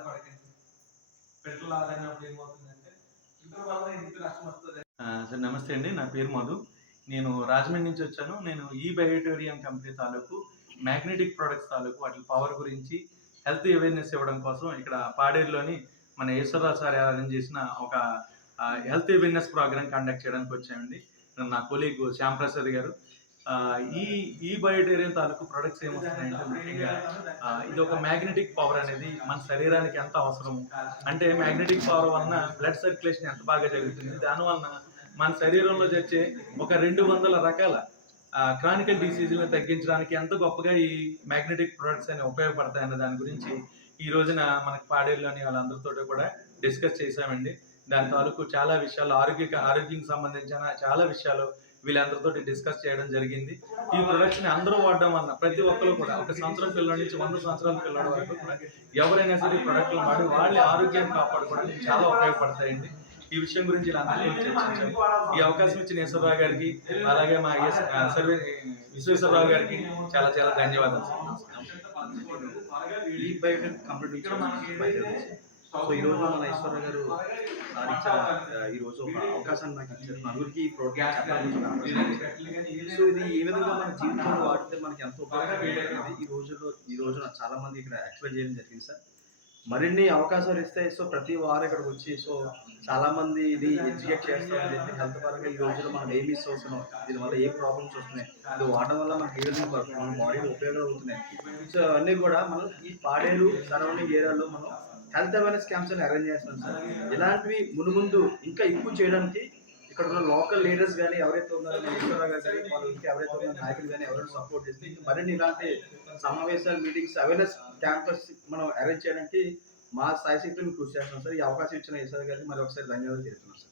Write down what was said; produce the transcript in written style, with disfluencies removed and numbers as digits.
ఆధారపడకండి. Filter ఆధారపడినప్పుడు ఏమవుతుందంటే filter వల్ల ఇంటి నష్టం వస్తుంది. సార్ నమస్తే అండి, నా పేరు మధు. నేను రాజమండ్రి నుంచి వచ్చాను. నేను ఈ బయోటోరియం కంపెనీ తాలూకు మ్యాగ్నెటిక్ ప్రొడక్ట్స్ తాలూకు వాటి పవర్ గురించి హెల్త్ అవేర్నెస్ ఇవ్వడం కోసం ఇక్కడ పాడేరులోని మన ఈశ్వరరావు సార్ అరేంజ్ చేసిన ఒక హెల్త్ అవేర్నెస్ ప్రోగ్రామ్ కండక్ట్ చేయడానికి వచ్చామండి. నా కొలీగ్ శ్యాంప్రసాద్ గారు. ఈ ఈ బయోటోరియం తాలూకు ప్రొడక్ట్స్ ఏమొస్తున్నాయంటే ముఖ్యంగా ఇది ఒక మ్యాగ్నెటిక్ పవర్ అనేది మన శరీరానికి ఎంత అవసరం అంటే మ్యాగ్నెటిక్ పవర్ వలన బ్లడ్ సర్క్యులేషన్ ఎంత బాగా జరుగుతుంది, దానివలన మన శరీరంలో వచ్చే ఒక 200 రకాల క్రానికల్ డిసీజులను తగ్గించడానికి ఎంత గొప్పగా ఈ మ్యాగ్నెటిక్ ప్రొడక్ట్స్ అనేవి ఉపయోగపడతాయన్న దాని గురించి ఈ రోజున మనకి పాడేరులోని వాళ్ళందరితో కూడా డిస్కస్ చేశామండి. దాని తాలూకు చాలా విషయాలు ఆరోగ్యం సంబంధించిన చాలా విషయాలు వీళ్ళందరితో డిస్కస్ చేయడం జరిగింది. ఈ ప్రొడక్ట్స్ ని అందరూ వాడడం వలన ప్రతి ఒక్కరు కూడా 1 సంవత్సరం పిల్లల నుంచి 100 సంవత్సరాల పిల్లల వరకు కూడా ఎవరైనా సరే ఈ ప్రొడక్ట్లు వాడి వాళ్ళ ఆరోగ్యాన్ని కాపాడుకోవడానికి చాలా ఉపయోగపడతాయండి. ఈ విషయం గురించి వీళ్ళందరితో చర్చించాము. ఈ అవకాశం ఇచ్చిన ఈశ్వరరావు గారికి అలాగే మా విశ్వేశ్వరరావు గారికి చాలా చాలా ధన్యవాదాలు. ఈ బయోటెక్ కంపెనీ సో ఈరోజు మన ఈశ్వరరావు గారు ఈరోజు ఒక అవకాశాన్ని నాకు ఇచ్చారు. నలుగురికి ప్రోగ్రామ్ సో ఇది ఏ విధంగా మన జీవితంలో వాడితే మనకి ఎంతో ఉపయోగపడుతుంది ఈ రోజున చాలా మంది ఇక్కడ ఎక్స్ప్లెయిన్ చేయడం జరిగింది సార్. మరిన్ని అవకాశాలు ఇస్తే సో ప్రతి వారు ఇక్కడికి వచ్చి సో చాలా మంది ఇది ఎడ్యుకేట్ చేస్తామని చెప్పి హెల్త్ పరంగా ఈ రోజుల్లో మనం ఏమి మిస్ అవుతున్నాం, దీనివల్ల ఏ ప్రాబ్లమ్స్ వస్తున్నాయి, ఇది వాడడం వల్ల మనకి ఏ విధంగా మన బాడీకి ఉపయోగాలు అవుతున్నాయి. సో అవన్నీ కూడా మనం ఈ పాడేరు సరౌండింగ్ ఏరియాలో మనం హెల్త్ అవేర్నెస్ క్యాంప్స్ అని అరేంజ్ చేస్తున్నాం సార్. ఇలాంటివి ముందు ఇంకా ఎక్కువ చేయడానికి ఇక్కడ ఉన్న లోకల్ లీడర్స్ కానీ ఎవరైతే ఉన్నారో ఈశ్వరరావు గారు కానీ వాళ్ళు ఇంకా ఎవరైతే ఉన్న నాయకులు కానీ ఎవరైనా సపోర్ట్ చేస్తే మరిన్ని ఇలాంటి సమావేశాలు మీటింగ్స్ అవేర్నెస్ క్యాంపస్ మనం అరేంజ్ చేయడానికి మా స్థాయి శక్తిని కృషి చేస్తున్నాం సార్. ఈ అవకాశం ఇచ్చిన ఈశ్వరరావు గారికి మరి ఒకసారి ధన్యవాదాలు చేస్తున్నాం సార్.